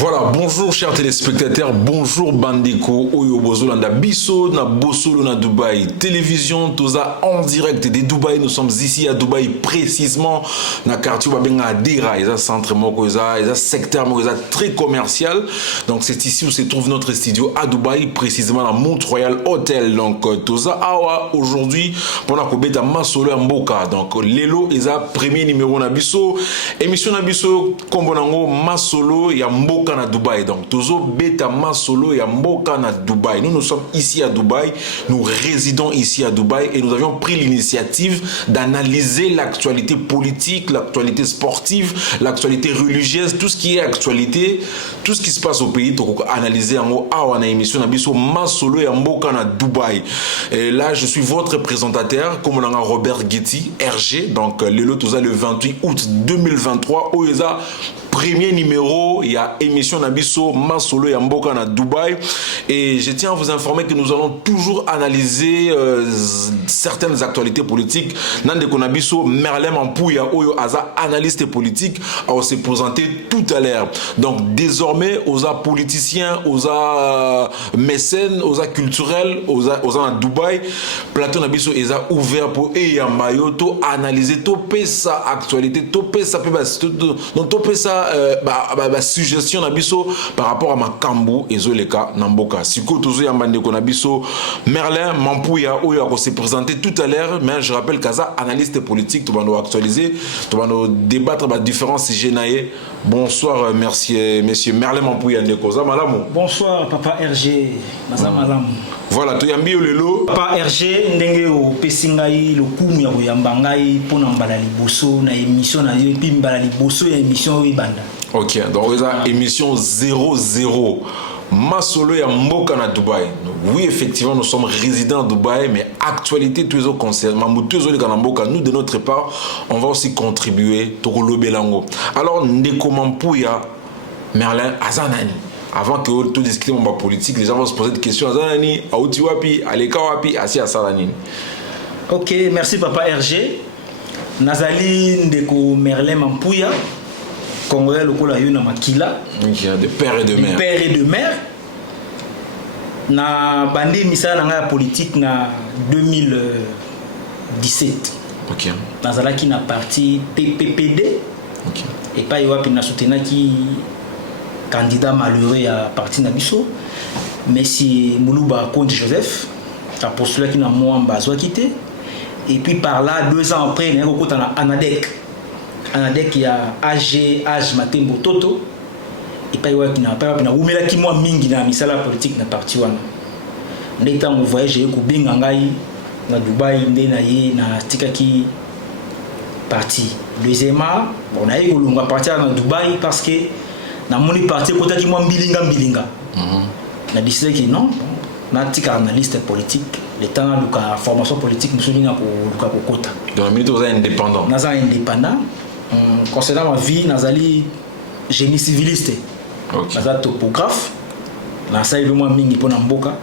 Voilà, bonjour chers téléspectateurs, bonjour Bandeko, Oyo Bozolanda Bisso, na Bosolo na Dubaï, télévision, Toza en direct de Dubaï, nous sommes ici à Dubaï précisément, na quartier Babenga Adira, il y a un centre, il y a un secteur très commercial, donc c'est ici où se trouve notre studio à Dubaï, précisément à Mont-Royal Hotel, donc Toza Awa, aujourd'hui, pour la Kobeta Masolo Mboka, donc Lelo, il y a premier numéro na Bisso, émission na Bisso, Kombonango, Masolo, il y a Mboka na Dubaï, donc Tozo Beta Masolo et Mboka na Dubaï. Nous sommes ici à Dubaï, nous résidons ici à Dubaï et nous avions pris l'initiative d'analyser l'actualité politique, l'actualité sportive, l'actualité religieuse, tout ce qui est actualité, tout ce qui se passe au pays, donc analyser en haut à émission Nabiso Masolo et Mboka na Dubaï. Et là, je suis votre présentateur, comme on a Robert Getty, RG, donc le Toza le 28 août 2023, où il y a premier numéro, il y a émission Nabiso Masolo et Mboka na Dubaï. Et je tiens à vous informer que nous allons toujours analyser certaines actualités politiques. Nande Konabiso, Merlem Ampouya, Oyo Aza, analyste politique, a se présenté tout à l'heure. Donc désormais, aux politiciens, aux mécènes, aux culturels, aux na Dubaï, plateau Nabiso est ouvert pour Eyamayo, to analyser, to pesa actualité, to pesa, donc to pesa suggestion nabiso par rapport à Makambu et Zoleka Namboka. Siko Tozo Yambande Konabiso Merlin Mampouya Oyo a se présenté tout à l'heure, mais je rappelle qu'Aza analyste politique, tu vas nous actualiser, tu vas nous débattre de différents sujets naïe. Bonsoir, merci, messieurs Merlin Mampouya Ndekoza Malamu. Bonsoir, papa RG, Mazamalam. Voilà, tu yambi lelo. Papa RG, ndenge o pesingai le kumu ya yambangai pona mbala liboso na émission na yo pi mbala liboso ya émission ibanda. OK, donc on a émission 00 Masolo et Mboka na Dubaï. Oui, effectivement, nous sommes résidents à Dubaï, mais actualité tous les autres concerts. Nous, de notre part, on va aussi contribuer au Lobelango. Alors, Ndeko Mampouya, Merlin Azanani. Avant que tout discuter mon politique, les gens vont se poser des questions. Azanani, Aoutiwapi, Alekawapi, Asi Asalanini. Ok, merci papa RG. Nazali Ndeko Merlin Mampouya. Congolais lokola yo na makila de père et de mère. De père et de mère. Na bandi misala nga politique na 2017. OK. Nazalaki na parti PPPD. OK. Et pas yoapi na soutenaki candidat malheureux à parti na biso. Messi Moulouba Konde Joseph a postulé qui na Moamba a quitté. Et puis par là 2 ans après na ko na Anadek. Anadek il y a âge Matembo Toto et pas yoaki na pas na umela ki moi mingi na misala politique na parti wana ndeta mo voyage ko benga ngai na Dubaï ndena ye na tikaki parti deuxièmement on a eu longa partir na Dubaï parce que na moni parti kota ki moi mbilinga na décidé que non na tika analyste politique le temps de formation politique musulina ko kota dans la minute vous êtes indépendant naza indépendant. Concernant ma vie, nazali génie civiliste. Okay. Nazali topographe. Nazali le moins mingi pour Mboka,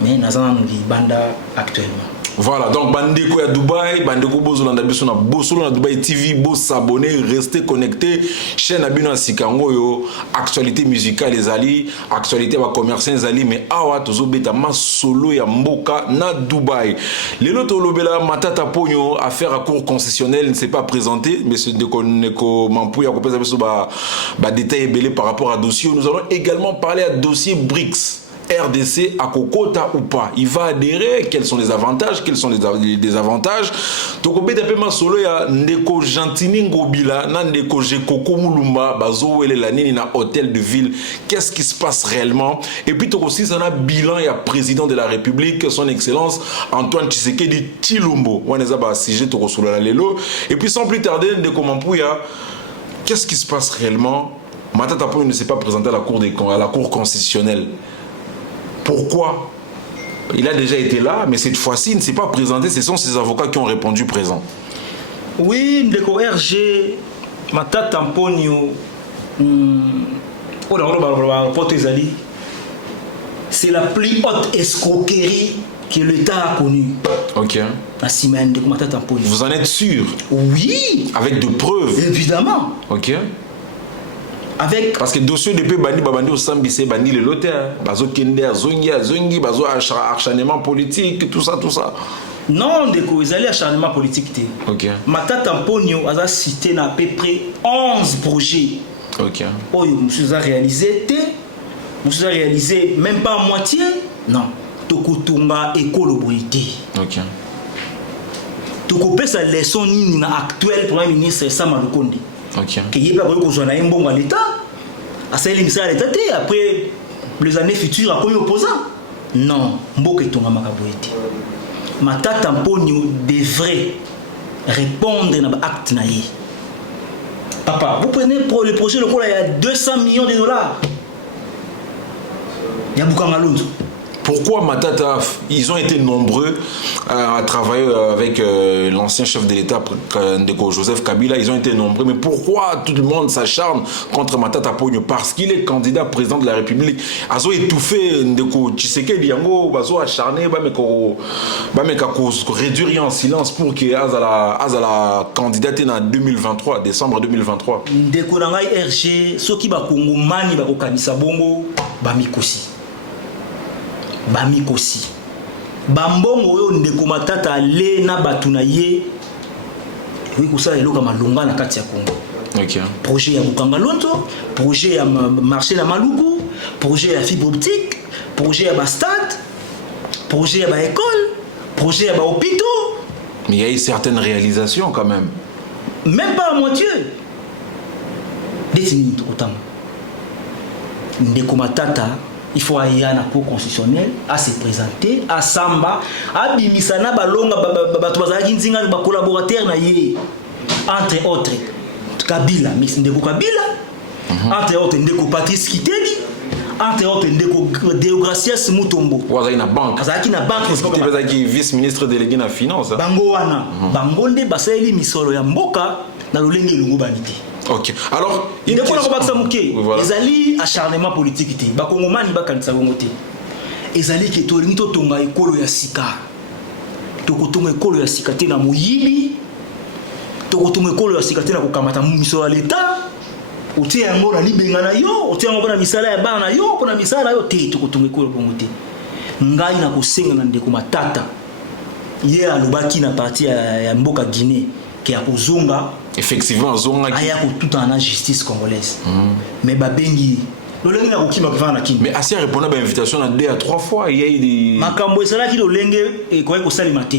mais nazali banda actuellement. Voilà, donc Bandeko à Dubaï, Bandeko Bozolanda Bisona, Bozolanda Dubaï TV, Boz s'abonner, restez connectés. Chaîne Abino Sikango yo, actualité musicale les ali, actualité va commercer les ali, mais awa tozo beta Masolo ya Mboka na Dubaï. Les loto lobela matata pogno affaire à cours concessionnel ne s'est pas présenté, mais ce Neko Mampouya ko pesa biso ba détail belé par rapport à dossier. Nous allons également parler à dossier BRICS. RDC à Kokota ou pas, il va adhérer, quels sont les avantages, quels sont les désavantages. Donc beta pema solo ya ndeko Gentini Ngobila na ndeko Jekoko Mulumba bazo wele la nini na hôtel de ville, qu'est-ce qui se passe réellement? Et puis aussi ça a bilan ya président de la République son excellence Antoine Tshisekedi Tshilombo. Waneza ba sujet to solo la lelo. Et puis sans plus tarder ndeko Mampouya, qu'est-ce qui se passe réellement? Matata Ponyo ne s'est pas présenté à la cour constitutionnelle. Pourquoi? Il a déjà été là, mais cette fois-ci, il ne s'est pas présenté. Ce sont ses avocats qui ont répondu présent. Oui, Ndeko RG, Matata Mponyo, c'est la plus haute escroquerie que l'État a connue. Ok. Vous en êtes sûr? Oui. Avec de preuves? Évidemment. Ok. avec parce que dossier de bandi au sambise bandi le loter bazo kende zongi bazo acharnement politique tout ça non ndeko ezali acharnement politique te. OK. Matata Mponyo a cité à peu près 11 projets. OK. Oyo monsieur a réalisé même pas à moitié. Non. Tokotunga école boité. OK. Tokopesa leçon nini na actuel premier ministre Sama Lukonde. OK. Que yeba ko kozwa na mbongo à l'état. Asali misala l'état te après les années futures a comme opposant. Non, mboka etonga makaboité. Matata Mponyo devrait répondre à l'acte naïe. Papa, vous prenez pour le projet local, il y a 200 millions de dollars. Il y a beaucoup de monde. Pourquoi Matata, ils ont été nombreux à travailler avec l'ancien chef de l'État, Ndeko Joseph Kabila, ils ont été nombreux, mais pourquoi tout le monde s'acharne contre Matata Ponyo? Parce qu'il est candidat président de la République. Azo étouffé Ndeko Tshisekedi yango, bazo acharné, réduire en silence pour que Azala candidate en 2023, décembre 2023. Ndeko Nangai RG, soki ba Kongomani ba kokanisa bongo, ba mikosi. Bamikosi bambongo oyo ndeko Matata ale na batuna ye oui kusala eloka malonga na kati ya Congo. OK. Projet ya Bukanga Lonto, projet ya marché na Maluku, projet ya fibre optique, projet ya stade, projet ya école, projet ya hôpitaux. Mais il y a eu certaines réalisations quand même. Même pas à moitié. Détenu autant. Ndeko Matata il faut aller à la cour constitutionnelle à se présenter à Samba à bimisana balonga batwazaki nzinga ba collaborateur na ye entre autres Kabila Ndeko Kabila entre autres Ndeko Patrice Kiteli entre autres Ndeko Deogracias Mutombo wazaki na banque bazaki vice ministre délégué na finance bango wana bango nde basali misolo ya mboka na lolenge lungu banité. OK. Alors, il faut que les alliés acharnement politique te ba kongomani ba kanisa bongo te ezali ke to limito tonga ekolo ya sika to kotonga ekolo ya sika te na moyibi to kotonga ekolo ya sika te na kokamata miso ya l'état otie yango na libenga na yo otie yango na misala ya bana yo na misala yo te to kotonga ekolo bongo te ngai na kosenga na Ndeko Matata ye alobaki na parti ya mboka Guinée qui a kozonga effectivement zonga aya ko tout en la justice congolaise. Mais babengi lolenge na kokima kivana kini. Mais assez répondre à l'invitation à 2 à 3 fois il y a eu des makambo esala ki lolenge e ko ko salima te.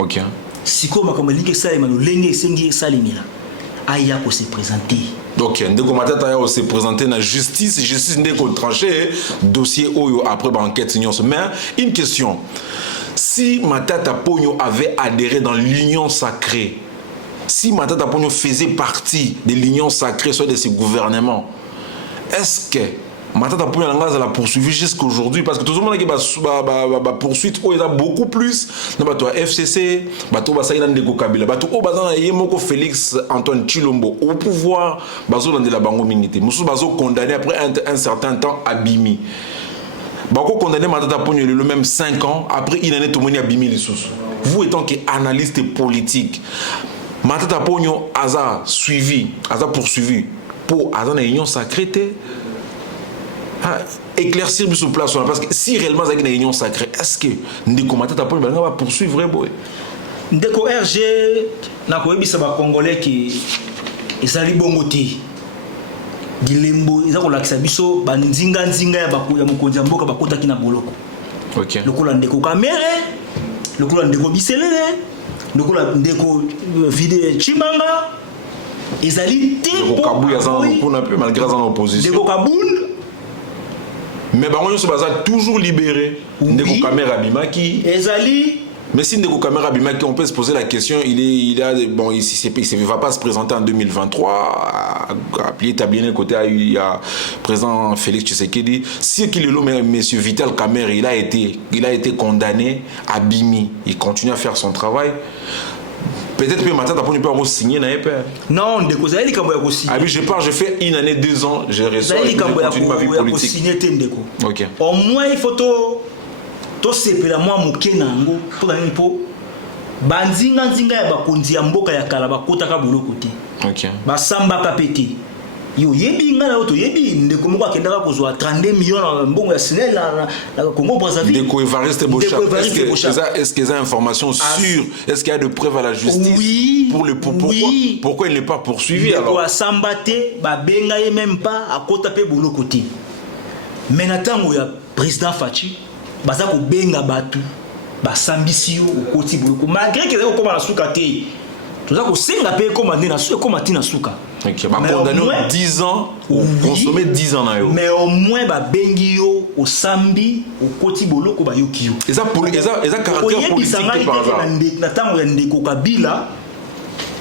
OK. Siko makambo lingi salima lolenge esengi salimila aya ko se présenter. Donc Ndeko Matata aya se présenter na justice ndeko trancher dossier oyo après enquête nyonso. Mais une question, si Matata Ponyo avait adhéré dans l'union sacrée, si Matata Ponyo faisait partie de l'union sacrée soit de ce gouvernement, est-ce que Matata Ponyo l'a poursuivi jusqu'aujourd'hui? Parce que tout le monde a poursuite où il y a beaucoup plus dans FCC, Ndeko Kabila, Félix Antoine Chilombo au pouvoir, dans la bango minité. Nous sommes condamnés après un certain temps à Bimi. Bako condamné Matata Ponyo le même 5 ans après il en est tombé à Bimi les sous. Vous étant qu'analyste politique, Matata Ponyo a suivi, a poursuivi pour avoir une union sacrée, éclaircir sur place parce que si réellement il y a une union sacrée, est-ce que Ndeko Matata Ponyo va poursuivre Ndeko RG na koyebisa ba Congolais qui ezali bongo te. Gilembo eza ko lakisa biso ba nzinga ya bakuya mokonzi mboka bakota kina boloko. OK. Lokola Ndeko Kamere, lokola Ndeko Biselele, lokola Ndeko Vide Chimanga ezali te Ndeko Kabuya za mpona peu malgré en opposition. Ndeko Kabund mais bango se baza toujours libéré. Ndeko Kamere abimaki ezali. Mais si Ndeko Kamere abimaki, on peut se poser la question, il ne va pas se présenter en 2023, appuyer tablier côté il y a président Félix Tshisekedi. Si qu'il est là, monsieur Vital Kamere, il a été condamné à Bimi, il continue à faire son travail. Peut-être que Matata Ponyo peut signer na épée. Non, Ndeko Zali Kamboya ko signer. Ah oui, je pars, je fais 1 année, 2 ans, je ressors et je continue ma vie politique. Signer Ndeko. OK. Au moins il faut to sepela mwa moke nango po nani po banzinga ya bakonzi ya mboka ya kala bakota ka boloko te. OK. Basamba kapete. yo yebi nga na to yebi ndeko moko akendaka kozwa 32 millions na mbongo ya SNEL na Congo Brazzaville. Ndeko Evariste Bochap. Est-ce qu'il y a information sûre? Est-ce qu'il y a de preuves à la justice? Oui. Pourquoi il n'est pas poursuivi alors? Ndeko asambate ba benga ye même pas akota pe bolo côté. Mais na tango ya président Fachi baza ko benga batu ba sambisio okoti bolo malgré que ko na suka te. Toza ko senga pe ko mande na suka ko matina suka. Ok, bah condamné 10 ans ou consommé 10 ans na yo. Mais au moins ba bengi yo au sambi au koti boloko ba yoki yo. Et ça caractère politique par hasard. Na tango ya ndeko Kabila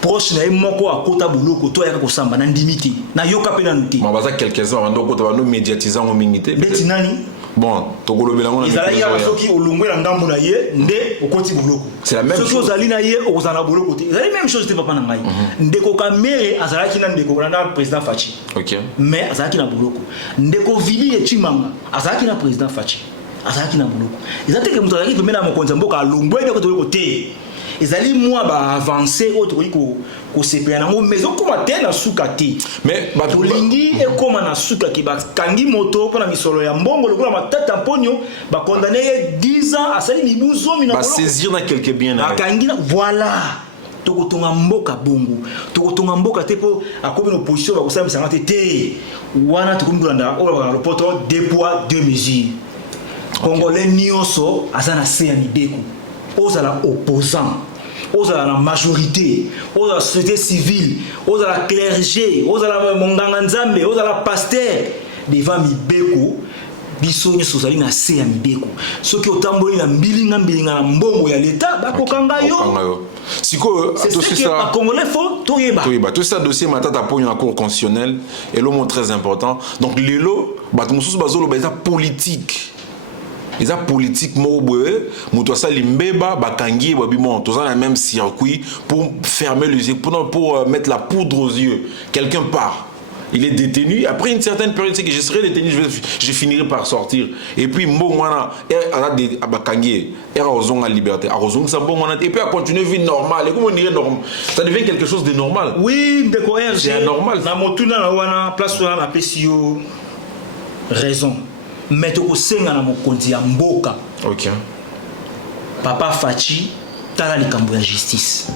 proche na moko akota boloko to ya ko samba na ndimiti. Na yoka pe na nti. Ma baza quelques-uns avant donc to no médiatiser en minité. Beti nani? Bon, tokolobela ngona. Izala ya soki olongwe na ngambo na ye nde okoti boloko. C'est la même chose. Soki ozali na ye ozana boloko te. C'est la même chose te papa na ngai. Ndeko Kamere azalaki na ndeko na président Fachi. OK. Mais azalaki na boloko. Ndeko Vili Etimanga azalaki na président Fachi. Azalaki na boloko. Ezate ke muto azalaki pemena mokonzi mboka alongwe ndeko to te. Ezali moi ba avancer autre ko sepena na mo maison comme te na suka te. Mais ba tolingi e koma na suka ki ba kangi moto pona misolo ya mbongo lokola matata mponyo ba condamné 10 ans asali mibuzo mina ba saisir na quelque bien na kangi voilà tokotonga mboka bongo tokotonga mboka te po akomi na opposition ba kosala misanga te wana tokomi kolanda o ba lopoto 2 poids 2 mesures. Congolais nyonso azana se ya mibeko ozala opposant ozala la majorité ozala société civile ozala clergé ozala monganga nzambe ozala pasteur devant mibeko biso nyonso ozali na se ya mibeko soki otamboli na mbilinga na mbongo ya leta bakokanga yo siko tout ça congolais faut toyeba tout ça dossier matata ponyo na cour constitutionnelle et le mot très important donc lelo bato mosusu bazolo ba politique. Ils ont politique moboé, mutosa limbeba bakangi babimon, tous dans le même circuit pour fermer les yeux, pour mettre la poudre aux yeux. Quelqu'un part, il est détenu. Après une certaine période, c'est que je serai détenu, je finirai par sortir. Et puis mbongwana, bakangi, era ozong à liberté, arozong sa mbongwana, et puis à continuer vie normale. Et comment on dirait normal, ça devient quelque chose de normal. Oui, d'accord, c'est normal. Na motuna na wana place wana na pesio raison. Mais tu sais na mokonzi ya mboka. OK. Papa Fachi tala likambo ya justice.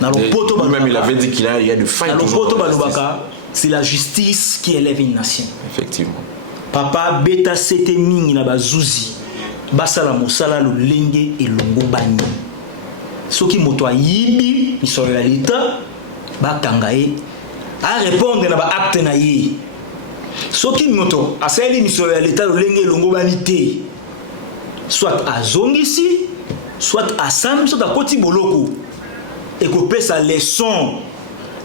Na lopoto même il avait dit qu'il y a de failles. Na lopoto balobaka, c'est la justice qui élève une nation. Effectivement. Papa beta sete mingi na bazuzi. Basala mosala lo lenge elongo bani. Soki moto ayibi misolo ya leta bakanga ye a répondre na ba acte na ye. Soki moto asali misolo ya leta lolenge longo banité soit azongisi soit asam soit akoti boloko ekopesa leçon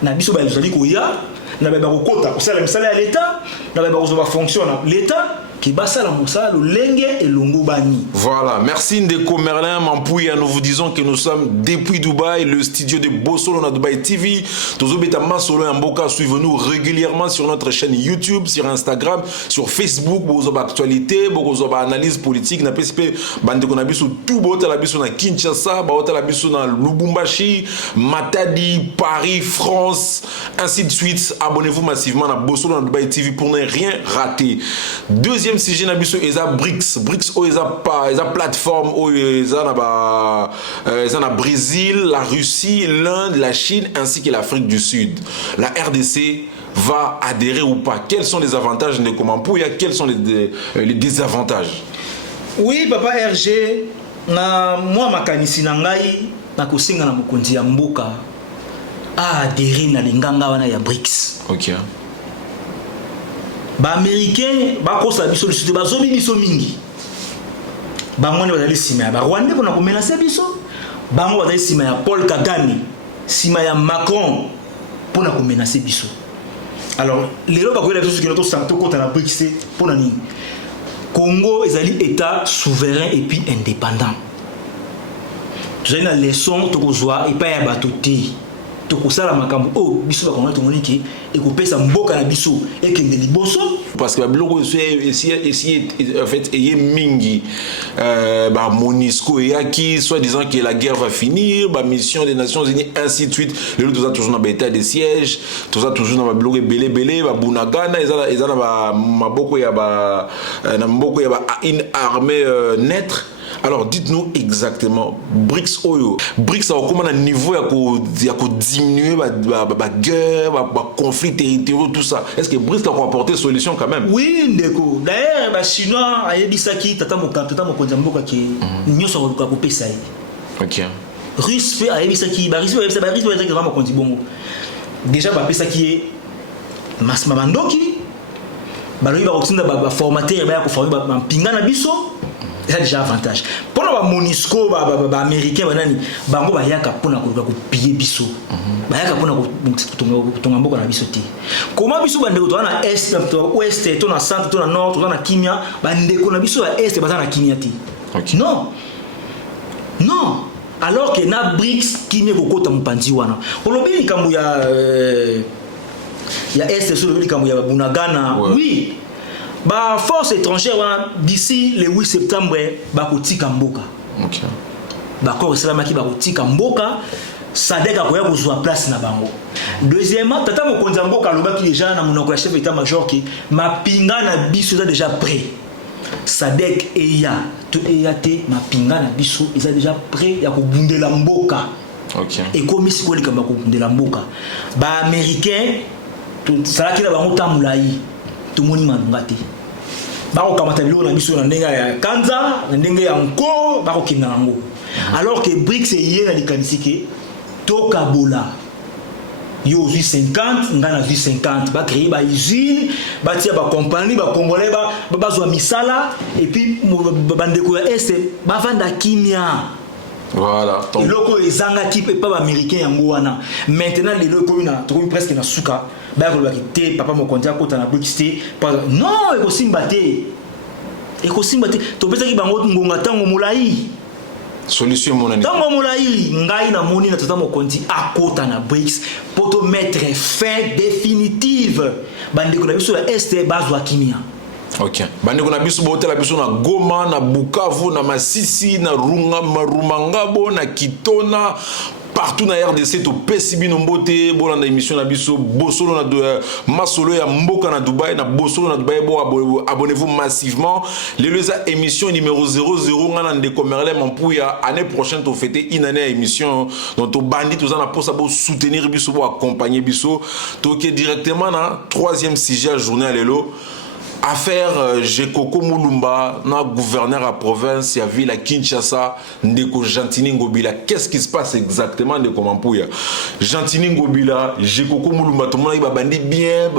na biso ba ezali koya na ba kokota kosala misala ya leta na ba kozwa fonction na leta qui basa la mosala lolenge elongo bani. Voilà, merci Ndeko Merlin Mampouya. Nous vous disons que nous sommes depuis Dubaï, le studio de Bosolo na Dubaï TV. Tozo beta masolo mboka, suivez-nous régulièrement sur notre chaîne YouTube, sur Instagram, sur Facebook, bozo ba actualité, bozo ba analyse politique na PSP bandeko na biso tout bota la biso na Kinshasa, bota la biso na Lubumbashi, Matadi, Paris, France, ainsi de suite. Abonnez-vous massivement à Bosolo na Dubaï TV pour ne rien rater. Deuxième sujet na biso eza BRICS o eza plateforme o eza na Brésil, la Russie, l'Inde, la Chine ainsi que l'Afrique du Sud. La RDC va adhérer ou pas? Quels sont les avantages de Komampuya? Quels sont les désavantages? Oui, papa RG, na moi makanisi na ngai na kosinga na mokonzi ya mboka a adhérer na linganga wana ya BRICS. OK. Ba américain ba kosa biso lisute ba zomi biso mingi. Ba ngone bazali sima ya ba Rwanda pona ko menacer biso. Ba ngo bazali sima ya Paul Kagame, sima ya Macron pona ko menacer biso. Alors, lelo ba ko la biso ki noto santo kota na BRICS pona ni. Congo ezali état souverain et puis indépendant. Tu as une leçon to kozwa et pas ya bato te. tokosala makambo o biso ba konga tomoni ki ekopesa mboka na biso ekende liboso parce que biloko ici en fait eye mingi ba Monisco yaki soit disant que la guerre va finir ba mission des Nations Unies ainsi de suite le tout ça toujours dans état de siège tout ça toujours dans ba biloko belé ba bunagana ezala ba maboko ya ba na maboko ya ba une armée naître. Alors dites-nous exactement BRICS Oyo. BRICS a comment un niveau à diminuer la guerre, le conflit territorial, tout ça. Est-ce que BRICS a apporté solution quand même? Oui, ndeko. D'ailleurs, les Chinois a dit ça qui tata mokonzamboka qui nyoso ko kopé ça. OK. Russe a dit ça qui Russe vraiment mokonzi bongo. Déjà ba pesa qui est masma bandoki. Ba loyi ba kotinda ba formateur ba ko former ba pinga na biso. C'est déjà avantage. Pour la Monisco, les Américains, bango bayaka pona ko piller biso. Bayaka pona ko tongamboka na biso te. Comment biso bandeko to na est, to ouest, to na centre, to na nord, to na kimia, bandeko na biso ya est bazana kimia te. Non. Non. Alors que na BRICS kimia ko kota mpanzi wana. Olobi likambo ya est sur le likambo ya bunagana. Oui. Ba force étrangère d'ici le 8 septembre ba kotika mboka. OK. Ba ko salama ki ba kotika mboka SADC a koya kozwa place na bango. Deuxièmement, tata mokonzi mboka loba ki déjà na monoko ya chef état major ki mapinga na biso za déjà prêt. SADC eya tout eyate mapinga na biso eza déjà prêt ya ko bundela mboka. OK. Et comme si ko likamba ko bundela mboka. Ba américain tout ça ki na bango tamulai. Tout le monde m'a dit. Bako kamata bilo na biso na ndenge ya kanza na ndenge ya nko bako kinango. Alors que BRICS est na likanisike toka bola. Yo 50, ngana 50, ba créer ba usine, ba tia ba compagnie, ba congolais ba zo misala et puis bandeko ya est ba vanda kimia. Voilà. Et loko ezanga type pas américain yango wana. Maintenant les loko na to presque na suka. Ba ko ba kité papa mo kondia ko na BRICS non eko simba te. Eko simba te. To pesa ki bango ngonga tango mulai. Solution mon ami. Tango mulai ngai na moni na tata mo kondi akota na BRICS pour te mettre fin définitive. Bande ko na biso ya est bazwa kimia. OK. Bande ko na biso botela biso na Goma, na Bukavu, na Masisi, na Rumangabo, na Kitona, partout na RDC to pesibi nombote bolanda émission na biso bosolo na masolo ya mboka na Dubaï na bosolo na Dubaï abonnez-vous massivement les émission numéro 00 ngana ndeko Merlin Mampuya année prochaine to fêter une année émission donc to bandi to na posa bo soutenir biso bo accompagner biso to ke directement na troisième sujet journée à lelo. Affaire Jekoko Mulumba, notre gouverneur à province, à ville à Kinshasa, Ndeko Jantini Ngobila. Qu'est-ce qui se passe exactement de Komampuya? Jantini Ngobila, Jekoko Mulumba, tout le monde bandi bien,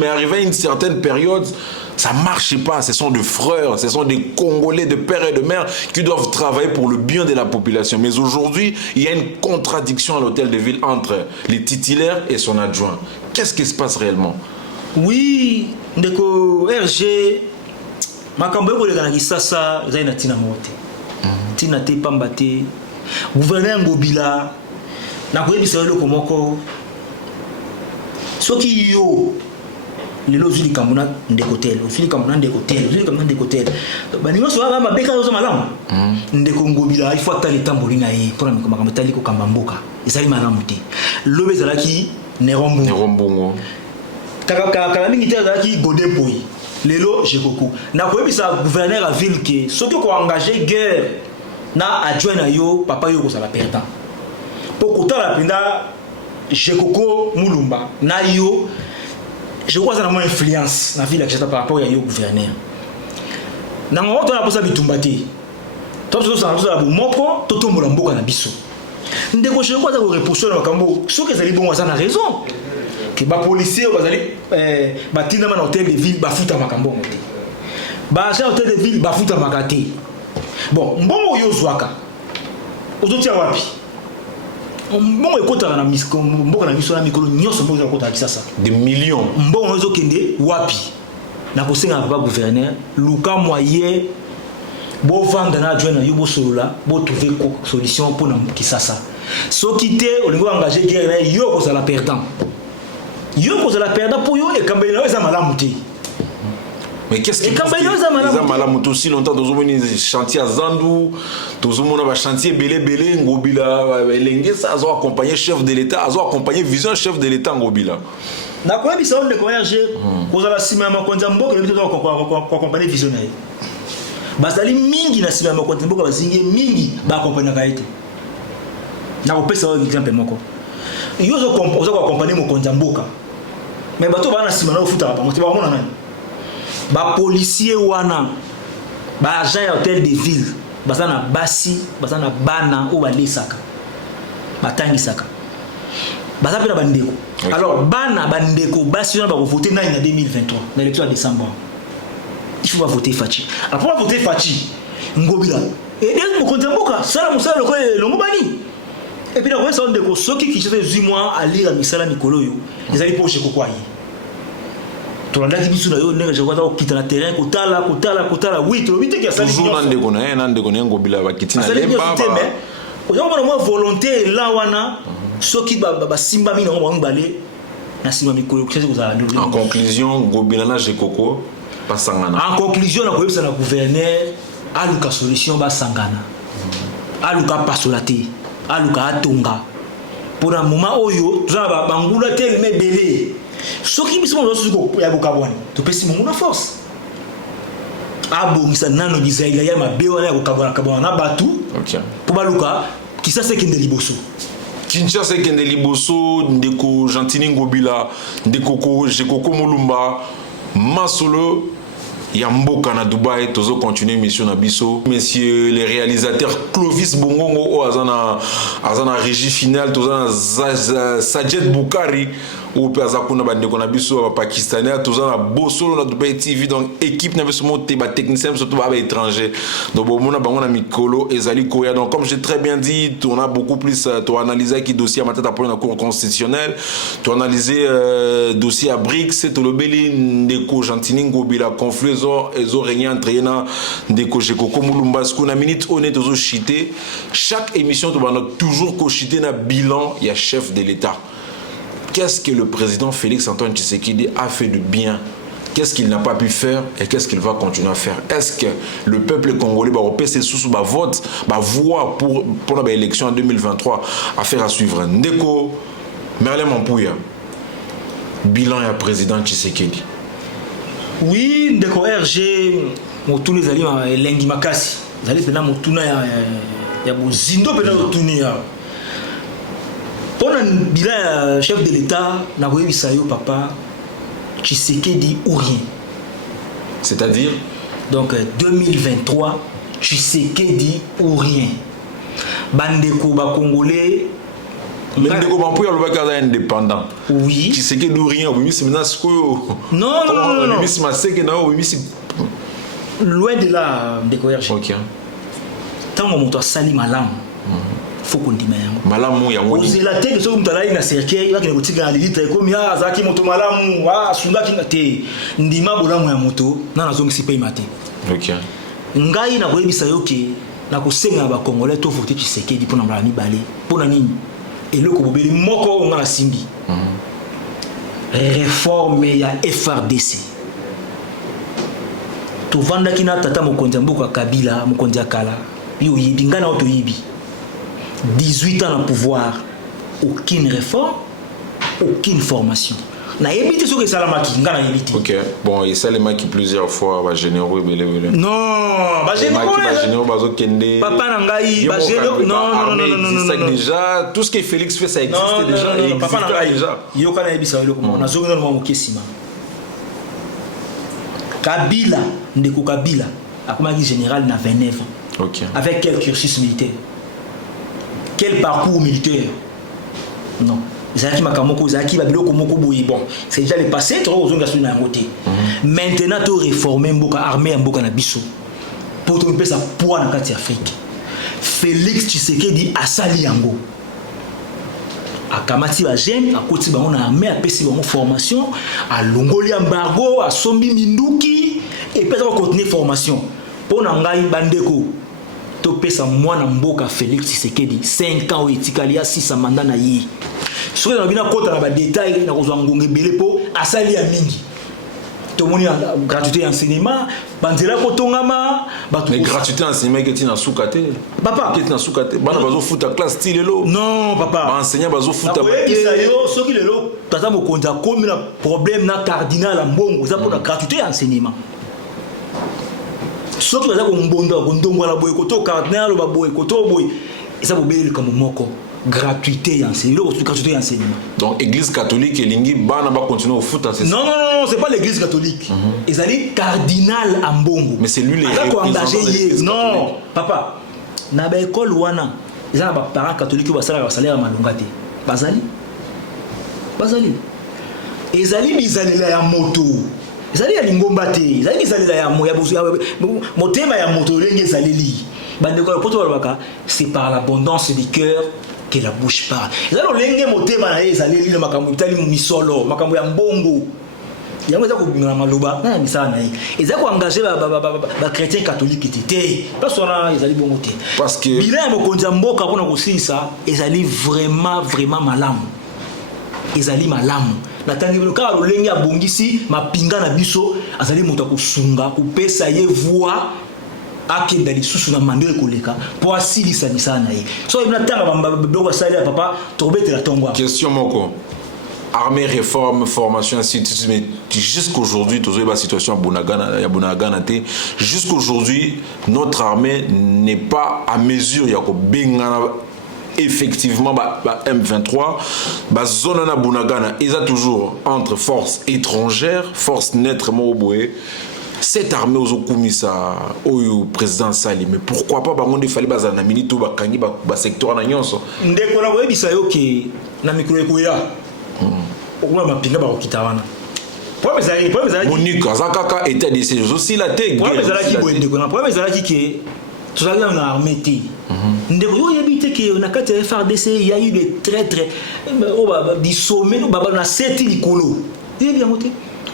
mais arrivé à une certaine période, ça ne marche pas. Ce sont des frères, ce sont des Congolais de père et de mère qui doivent travailler pour le bien de la population. Mais aujourd'hui, il y a une contradiction à l'hôtel de ville entre les titulaires et son adjoint. Qu'est-ce qui se passe réellement? Oui, ndeko RG makambo eko leka na kisasa ezali na tina mote. Tina te pamba te. Gouverneur Ngobila na koyebisa eloko moko. Soki yo lelo zuli kamuna ndeko tel, zuli kamuna ndeko tel, zuli kamuna ndeko tel. Baningo so ba beka zo malamu. Ndeko Ngobila il faut attendre tamboli na ye pour makambo tali ko kamba mboka. Ezali malamu te. Lobe zalaki Nerombongo. Kala mingi te azalaki Godin Poyi lelo Jekoko na koyebisa gouverneur à ville ke soki ko engager guerre na adjoint na yo papa yo ko sala perdant pour kotala pinda Jekoko Mulumba na yo je crois ça na mo influence na ville ya par rapport à yo gouverneur na ngoto na posa bitumbati to ça bu moko toto molamboka na biso ndeko je crois ça ko repousser na makambo soki ezali bon ça na raison que ba policiers bazali batina na hôtel de ville bafuta makambo moté ba agent hôtel de ville bafuta makate bon mbongo yo zwaka ozotia wapi mbongo ekota na misko mbongo na miso na mikolo nyoso mbongo ekota kisasa des millions mbongo ezokende wapi na kosenga ba gouverneur luka moyen bo vanda na adjoint na yo bo solola bo trouver solution pour na kisasa So quitter au niveau engagé guerre yo ko la perdant. Yo ko la perdant pour yo et kambela eza malamu te. Mais qu'est-ce qui est malamu aussi longtemps tous les chantiers à Zandu, tous les chantiers belé ngobila elenge ça a accompagné chef de l'état, a accompagné vision chef de l'état ngobila. Na kwa bisa on le voyager ko la sima makonza mboka le to ko accompagner visionnaire. Basali mingi na sima makonza mboka bazingi mingi ba accompagner kaite. Na ko pesa exemple moko. Yo zo ko accompagner mokonza mboka. Mais bato bana sima na futa ba motiba mona nani. Ba policier wana ba agent ya hôtel de ville bazana basi bazana bana o balesaka batangisaka baza pena bandeko. Okay. Alors bana bandeko basi wana ba voter na 2023 na élection en décembre il faut voter Fachi. Alors pour voter Fachi ngobila et mon kontamboka sala musala ko longo bani et puis la son ndeko soki ki chete 8 mois à lire misala mikolo yo ezali po chez kokwa yi tolanda biso na yo nega je kwata okita na terrain kotala oui to bite ki asali toujours ndeko na ngobila bakiti na lemba ba ozo mo volonté la wana soki ba simba mina ngo ngbalé na simba mikolo ki chete kozala en conclusion ngobila na jekoko pasangana en conclusion na koyebisa na gouverneur aluka solution ba sangana aluka pasolate aluka atonga pour un moment oyo tozala bangula te mebele soki biso mo suko ya bokabwana to pesi mo na force abongisa nano bizaila ya mabewa ya bokabwana na batu OK pour baluka kisasa kende liboso Kinshasa kende liboso ndeko Gentini Ngobila ndeko Jekoko Mulumba Masolo Yamboka na Dubaï, tozo continuer mission na biso. Messieurs les réalisateurs Clovis Bongongo azana régie finale, toza Sajet Boukari ou Pazakuna bandeko na biso ba pakistanais, toza na Bosolo na Dubaï TV donc équipe na biso monté ba technicien surtout ba étranger. Donc bon mona bango na mikolo ezali koya donc comme j'ai très bien dit, on a beaucoup plus to analyser qui dossier à ma tête après la cour constitutionnelle, to analyser dossier à BRICS, to lobeli ndeko Gentini Ngobila conflit ezo régné entre yena ndeko Jekoko Mulumba skuna minute honnête ozo chité chaque émission to bana toujours ko chité na bilan ya chef de l'état. Qu'est-ce que le président Félix Antoine Tshisekedi a fait de bien? Qu'est-ce qu'il n'a pas pu faire et qu'est-ce qu'il va continuer à faire? Est-ce que le peuple congolais va repasser ses sous ba vote ba voix pour l'élection en 2023 à faire à suivre? Ndeko Merlin Mampouya bilan ya président Tshisekedi. Oui, ndeko RG motuna ezali elengi makasi ezali pena motuna ya bozindo pena motuni ya pona bila ya chef de l'état na koyebisa yo papa Tshisekedi ou rien, c'est-à-dire donc 2023 Tshisekedi ou rien bandeko ba congolais ndeko Mampouya le baka indépendant. Oui. Tshisekedi ou rien, oui, c'est maintenant ce que non. Loin de là, ndeko RG. OK. Tant mon moto sali malam. Faut qu'on dise malamu ya ngoni. Ozela te que so mutala ina cercueil la kene kotika na lilita ekomi azaki moto malamu wa sundaki te ndima bolamu ya moto na nazongisi pe imate. OK. Ngai na koyebisa yo ke na kosenga ba congolais to voter Tshisekedi pona mbala mibale. Pona nini? Eloko bobeli moko nga na simbi. Réforme ya FRDC. To vanda kina tata mokonzi mboka Kabila mokonzi akala. Yo yibi ngana oto yibi. 18 ans en pouvoir, aucune réforme, aucune formation. Na yebite so ke salamaki ngana yebite. OK. Bon, et ça les maki plusieurs fois ba généraux belé. Non, ba généraux bazo kende. Papa na ngai ba généraux non. Ça déjà tout ce que Félix fait ça existe déjà et papa na ngai déjà. Yo kana yebisa yo ko na zo ngana mo mokesima. Kabila ndeko Kabila akomaki général na 29 ans. OK. Avec quel cursus militaire? Quel parcours militaire? Non. Zaki makamoko zaki babiloko moko boyi bon, c'est déjà le passé, trop ozonga sur na ngote. Maintenant to réformer mboka armée mboka na biso. Pour to mpesa poids na kati Afrique. Félix Tshisekedi asali yango. Akamati ba jeune akoti bango na armée apesi bango formation, a longoli embargo, a sombi minduki et peut continuer formation. Pour na ngai bandeko topesa mwana mboka Félix Tshisekedi 5 ans etikalia 6 mandat na yi soki na bina kota na ba détail na kozwa ngonge belé po asali ya mingi tomoni gratuité enseignement banzela ko tongama batu mais gratuité enseignement que tina soukate papa que tina soukate bana bazo futa classe style lo non papa ba enseignant bazo futa ba yo soki lelo tata mokonza komi na problème na cardinal mbongo za pour la gratuité enseignement soki baza ko mbonda ko ndongo la boye ko to cardinal ba boye ko to boye eza bobeli comme moko gratuité enseignement gratuité enseignement donc église catholique elingi bana ba continuer au foot c'est non c'est pas l'église catholique ils allaient cardinal à Mbongo mais c'est lui les représentants non papa na ba école wana ils ont ba parents catholiques ba salaire malongate bazali ezali bizalela ya moto ezali ya lingomba te ezali bizalela ya motema ya moto lenge ezaleli bande ko poto balaka c'est par l'abondance du cœur que la bouche parle. Ezalo lenge motema na ezaleli na makambo itali misolo makambo ya mbongo yango eza ko bimela maloba na misana na eza ko engager ba chrétien catholique tete parce que ezali bongo te parce que bila ya mokonza mboka pona kosisa ezali vraiment malamu ezali malamu natangi bino kala lolenge abongisi mapinga na biso azali moto kosunga kopesa ye voix akenda lisusu na mandele koleka po asilisa misana ye so ibna tanga biloko asali ya papa tobetela tongo question moko armée réforme formation ainsi mais jusqu'aujourd'hui toujours la situation à Bunagana jusqu'aujourd'hui notre armée n'est pas à mesure ya ko bengana effectivement M23 zone na Bunagana ils a toujours entre forces étrangères forces neutres moboé cette armée aux okumisa au président Sali mais pourquoi pas bango il fallait bazana milito bakangi ba secteur na nyonso ndeko na boyebisa yo ke na mikro ekoya okuma mapinga ba kokitawana problème ezali Monique azakaka était de ces aussi la tête problème ezali ki ndeko na problème ezali ke tozali na armée te ndeko yo yebite ke na kati ya FARDC il y a eu des traîtres di sommet no baba na seti likolo yebi yango te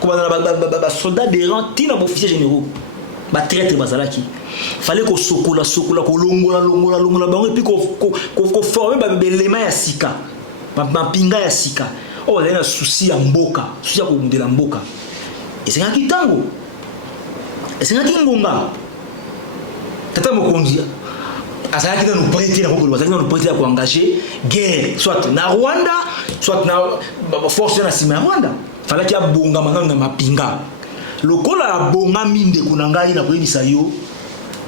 ba soldats de rang tina ba officiers généraux ba traître bazalaki fallait ko sokola ko longola bango et puis ko former ba belema ya sika ba pinga ya sika o la souci ya mboka souci ya ko ndela mboka esengaki tango esengaki ngonga tata mokonzi azalaki na nous prêter na ko bazalaki na nous prêter ko engager guerre soit na Rwanda soit na force na sima Rwanda fallait qu'il y a bonga mananga na mapinga lokola bonga minde kuna ngai na koyebisa yo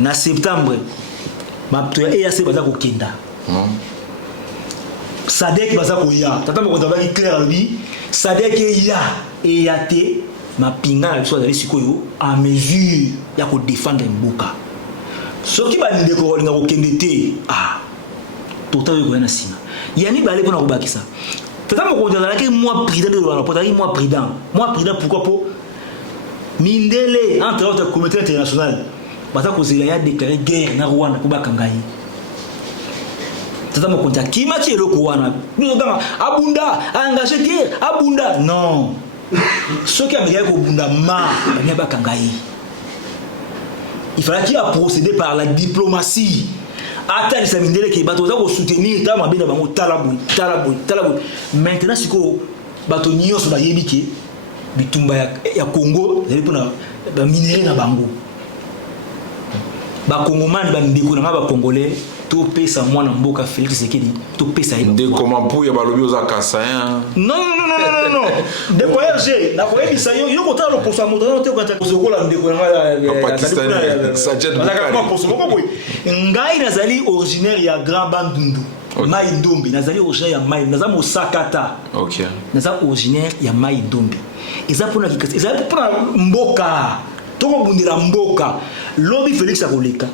na septembre mapto ya EAC baza ko kenda Sadek baza ko ya tata mo ko ki clair lui Sadek ya EAT mapinga na biso azali sikoyo a mesure ya ko défendre mboka soki ba ndeko kolinga ko kende te total ko na sina yani bale pona ko bakisa tata mo ko moi président de la potari moi président pourquoi pour mindele entre autres communauté internationale bata ko zela ya déclarer guerre na Rwanda ko bakangai tata mo konta kima ti eloko wana nous ngama abunda engagé guerre abunda non ce qui a meilleur ko bunda ma banya bakangai il fallait qu'il a procédé par la diplomatie ata les mindele ke bato za ko soutenir ta mabina bango talaboui maintenant siko bato nyonso ba yebike bitumba ya Congo zali pona ba minéraux na bango ba congomani ba ndeko na ba congolais to pesa mwana mboka Félix Tshisekedi to pesa ino de comment pour ya balobi oza kasayan non de voyager na koyebisa yo yo kota lo posa moto te ko ta kosokola ndeko na Pakistanais Sajet Bukari ngai nazali originaire ya Grand Bandundu Mai Ndombi nazali originaire ya Mai naza Mosakata OK naza originaire ya Mai Ndombi eza pona kikasi eza pona mboka to ko bundira mboka lobi Félix akoleka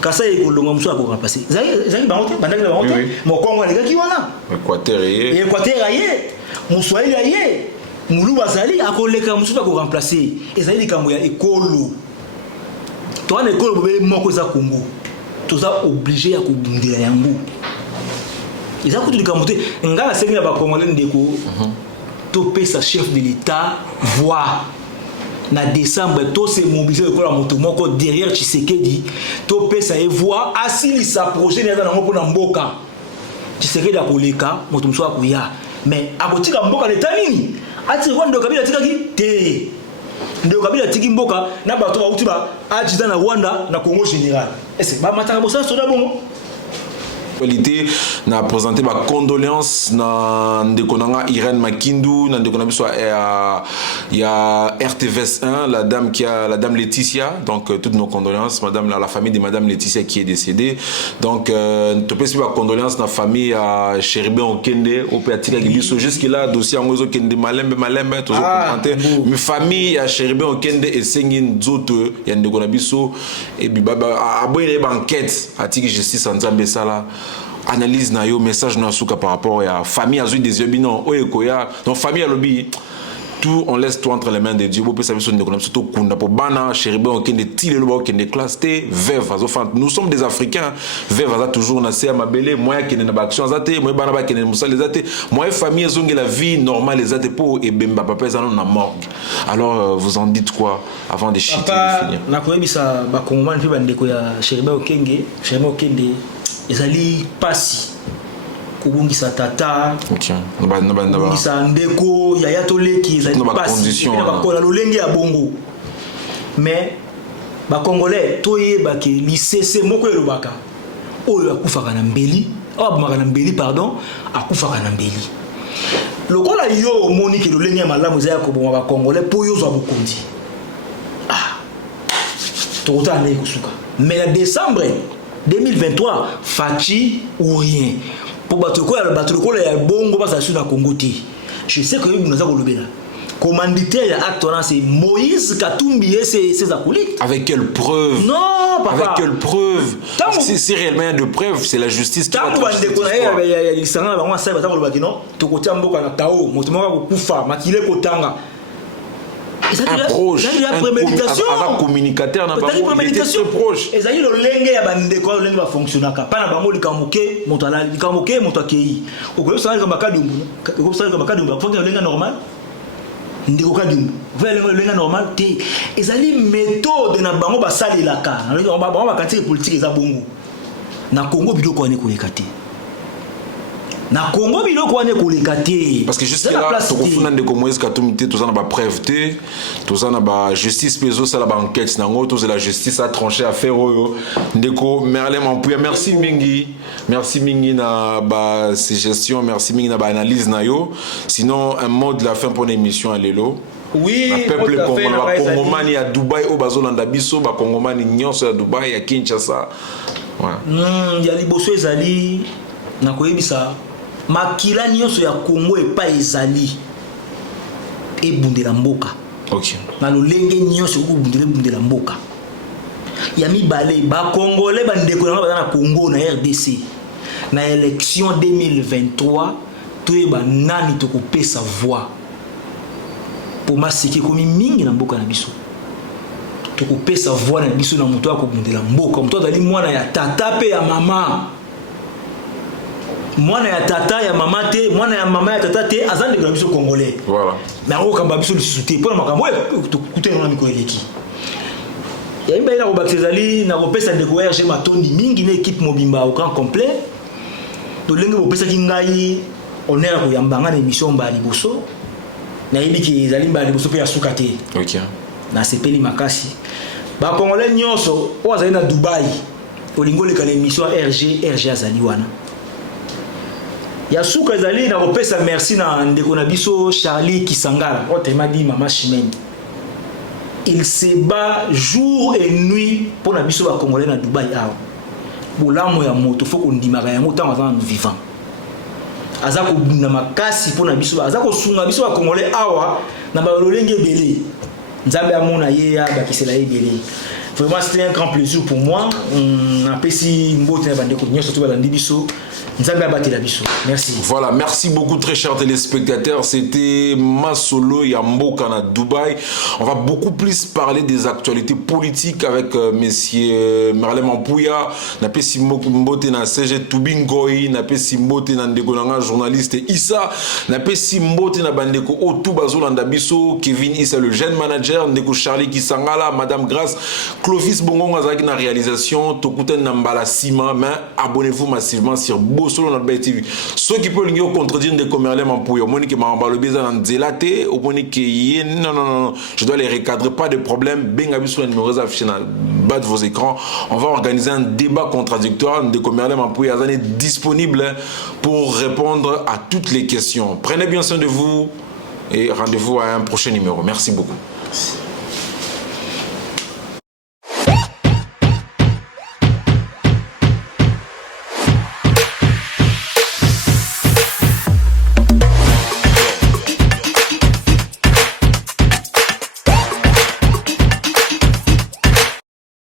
kasa ekolonga muso ako remplacer zali bango te bandaki na bango te mokongo alekaki wana Équateur ye Moswahili ye mulu bazali akoleka muso ako remplacer ezali likambo ya ekolo to wana ekolo bobele moko eza Congo toza obligé ya kobundela yango eza kutu likambo te ngala sengi na ba congolais ndeko to pesa chef de l'état voix na décembre to se mobiliser ko la moto moko derrière Tshisekedi to pesa e voix asili sa projet na ngo pona mboka Tshisekedi akoleka moto mso akuya mais akotika mboka leta nini ati Rwanda Kabila tikaki te ndio Kabila tiki mboka na bato ba uti ba adjudant na Rwanda na Congo général est-ce ba mataka bosa soda bongo na présenté ma condoléance na ndekonanga Irène Makindu na ndekona biso il y a RTVS 1 la dame Laetitia donc toutes nos condoléances madame la famille de madame Laetitia qui est décédée donc to pesi ba condoléances na famille à Chéribé Okende au Péatika biso jusque là dossier ngozo kende malembe to commenter mi famille à Chéribé Okende et sengin zoto ya ndekona biso et baba aboyele ba enquête atiki justice nzambe sala analyse na yo message na suka par rapport à famille azui des yobino oyekoya donc famille alobi tout on laisse tout entre les mains de Dieu. Bo pe sabiso ndeko na surtout kunda po bana Chéribé okende tile lo ba okende classe T veuve azofant nous sommes des africains veuve aza toujours na se mabele moya kende na ba action azate moya bana ba kende musala ezate moya famille zonge la vie normale ezate po et bemba papa ezana na morgue alors vous en dites quoi avant de chiter de finir na koyebisa ba kongomani pe bandeko ya Chéribé okende ezali pasi kubungisa tata kubungisa ndeko yaya toleki ezali pasi na lolenge ya bongo mais ba congolais toyeba ke lisese moko elobaka oyo akufaka na mbeli abumaka na mbeli pardon akufaka na mbeli lokola yo monique lolenge ya malamu ezali koboma ba congolais po yo zwa bokonzi tokota na ekusuka mais na décembre 2023 fachi ou rien pour battre ya bongo basa sur na Congo te je sais que nous avons le bénin commanditaire ya acte c'est Moïse Katumbi et ses acolytes avec quelle preuve non papa avec quelle preuve si réellement de preuve c'est la justice qui va il y a lisanga ba ngwa ba le bakino to kotia mboka na tao moto moko kufa makile kotanga un proche, un communicateur na bango il était très proche ezali lolenge ya bandeko lolenge ba fonctionnaka pana bango likamuke moto ala likamuke moto akei okoyo sala kama kadumbu okoyo sala kama kadumbu faut que lolenge normal ndiko kadumbu vele lolenge normal te ezali méthode na bango basalelaka na bango bakati politique eza bongo na Congo biloko ane kolekate na Congo biloko wane koleka te parce que jusqu'à là tokofuna ndeko Moïse Katumbi te tozana ba preuve te tozana ba justice peso sala ba enquête nango toza la justice a tranché affaire oyo ndeko Merlem Ampuya merci mingi na ba suggestion merci mingi na ba analyse na yo sinon un mot de la fin pour l'émission à lelo oui le peuple congolais ba congomani à Dubaï au bazolanda biso ba congomani nyonso à Dubaï à Kinshasa ouais ya liboso ezali na koyebisa makila nyonso ya Congo epa ezali ebundela mboka OK na lolenge nyonso ebundela mboka ya mibale ba congolais bandeko na baza na Congo na RDC na élection 2023 toyeba nani tokopesa voix pour masiki komi mingi na mboka na biso tokopesa voix na biso na moto akobundela mboka moto azali mwana ya tata pe ya mama mwana ya tata ya mama te mwana ya mama ya tata te azande ko biso congolais voilà mais on kamba biso lisuté pour makambo to kuter na miko eleki ya imba ina ko baksezali na ko pesa de RG matondi mingi na équipe mobimba au camp complet to lenge ko pesa ki ngai honneur ko yambanga na émission ba liboso na yibiki ezali ba liboso pe ya sukate OK na sepeli makasi ba congolais nyonso o azali na Dubai olingo le kala émission RG azali wana ya suka ezali na kopesa merci na ndeko na biso Charlie Kisangala autrement dit Mama Chimène il se bat jour et nuit pour na biso ba congolais na Dubaï awa bolamu ya moto faut qu'on ndimaka yango tant avant vivant azako bunda makasi pour na biso azako sunga biso ba congolais awa na ba lolenge belé nzambe amona ye ya bakisela ye belé vraiment c'était un grand plaisir pour moi on a pesi mbote na bandeko nyonso to ba landi biso Nzambe abate la biso. Merci. Voilà, merci beaucoup très chers téléspectateurs. C'était Masolo Yamboka na Dubaï. On va beaucoup plus parler des actualités politiques avec monsieur Marlem Ampouya, Napé Simbote na CG Toubingoy, Napé Simbote na Ndegolanga journaliste Issa, Napé Simbote na Bandeko Otubazo Landabiso, Kevin Issa le jeune manager, Ndeko Charlie Kisangala, Madame Grace, Clovis Bongo Azaki na réalisation, Tokuten Nambala Sima, mais abonnez-vous massivement sur Bosolo notre Bay TV. Ceux qui peuvent nous contredire de Marlem Ampouya, au que Mambalo Beza en Zelate, au que non, je dois les recadrer, pas de problème. Bengabi sur les numéros affichés dans le bas de vos écrans. On va organiser un débat contradictoire de Marlem Ampouya disponible pour répondre à toutes les questions. Prenez bien soin de vous et rendez-vous à un prochain numéro. Merci beaucoup.